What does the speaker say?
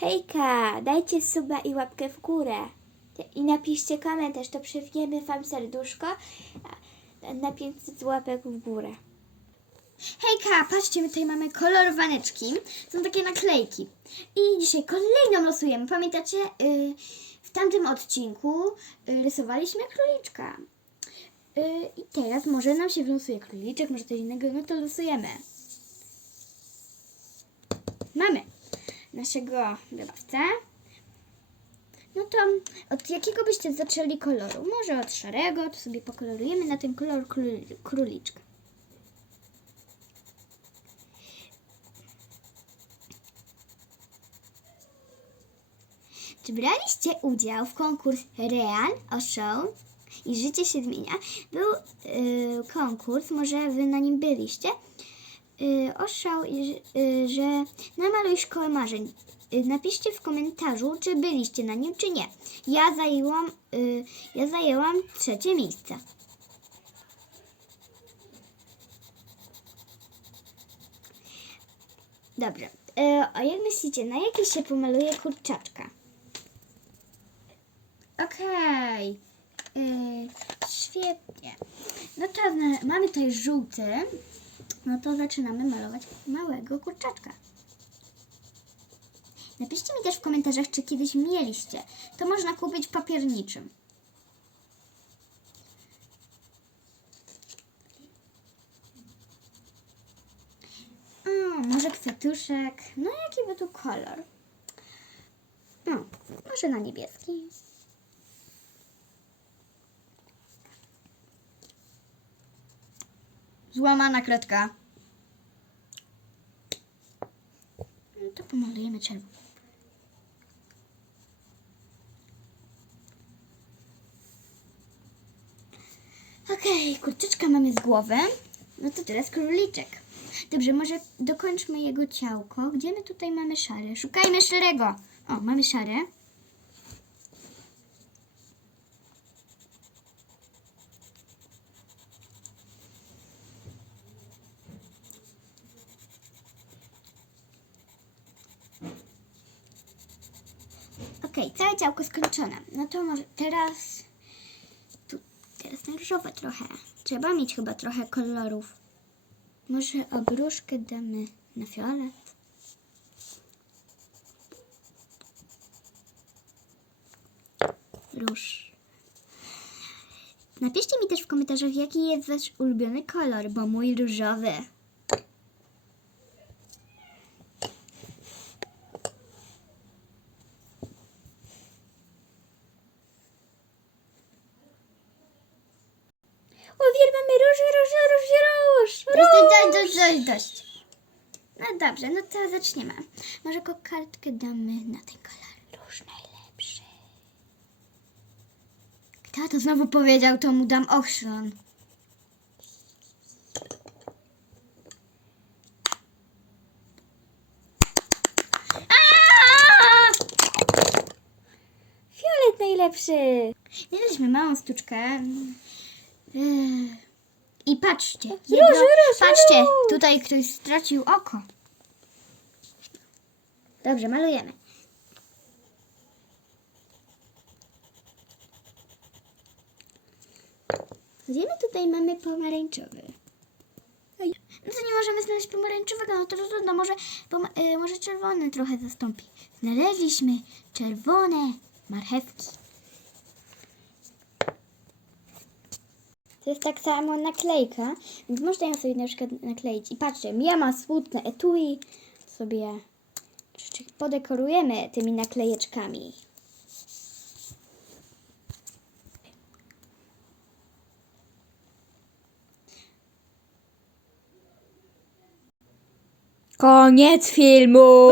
Hejka, dajcie suba i łapkę w górę. I napiszcie komentarz, to przywniemy wam serduszko na 500 łapek w górę. Hejka, patrzcie, my tutaj mamy kolorowaneczki. Są takie naklejki. I dzisiaj kolejną losujemy. Pamiętacie, y, w tamtym odcinku y, rysowaliśmy króliczka. Y, I teraz może nam się wylosuje króliczek, może coś innego, no to losujemy. Mamy naszego wybawcę. No to od jakiego byście zaczęli koloru? Może od szarego, to sobie pokolorujemy na ten kolor króli- króliczka. Czy braliście udział w konkurs Real o Show i życie się zmienia? Był y, konkurs, może wy na nim byliście, y, o Show, i że- y, że namaluj szkołę marzeń. Y, napiszcie w komentarzu, czy byliście na nim, czy nie. Ja zajęłam, ja zajęłam trzecie miejsce. Dobrze. Y, a jak myślicie, na jaki się pomaluje kurczaczka? Okej. Yy, świetnie. No to mamy tutaj żółty. No to zaczynamy malować małego kurczaczka. Napiszcie mi też w komentarzach, czy kiedyś mieliście. To można kupić papierniczym. Mm, może kwiatuszek. No jaki by tu kolor? No, może na niebieski. Złamana kredka. No to pomalujemy czerwono. Okej, kurczyczka mamy z głowy. No to teraz króliczek. Dobrze, może dokończmy jego ciałko. Gdzie my tutaj mamy szare? Szukajmy szarego. O, mamy szare. Okej, całe ciałko skończone. No to może teraz... Tu, teraz na różowe trochę. Trzeba mieć chyba trochę kolorów. Może obruszkę damy na fiolet? Róż. Napiszcie mi też w komentarzach, jaki jest wasz ulubiony kolor, bo mój różowy. Uwielbiamy róż, róż, róż, róż, Dość, dość, dość, dość, dość. No dobrze, no to zaczniemy. Może kokardkę damy na ten kolor. Róż najlepszy. Kto to znowu powiedział, to mu dam! Fiolet najlepszy. Mieliśmy małą sztuczkę. I patrzcie. Róż, jedno- róż, patrzcie, róż. tutaj ktoś stracił oko. Dobrze, malujemy. Gdzie my tutaj mamy pomarańczowy? No to nie możemy znaleźć pomarańczowego, no to trudno, może, y, może czerwony trochę zastąpi. Znaleźliśmy czerwone marchewki. To jest tak samo naklejka, więc można ją sobie na przykład nakleić. I patrzcie, ja ma smutne etui, sobie podekorujemy tymi naklejeczkami. Koniec filmu!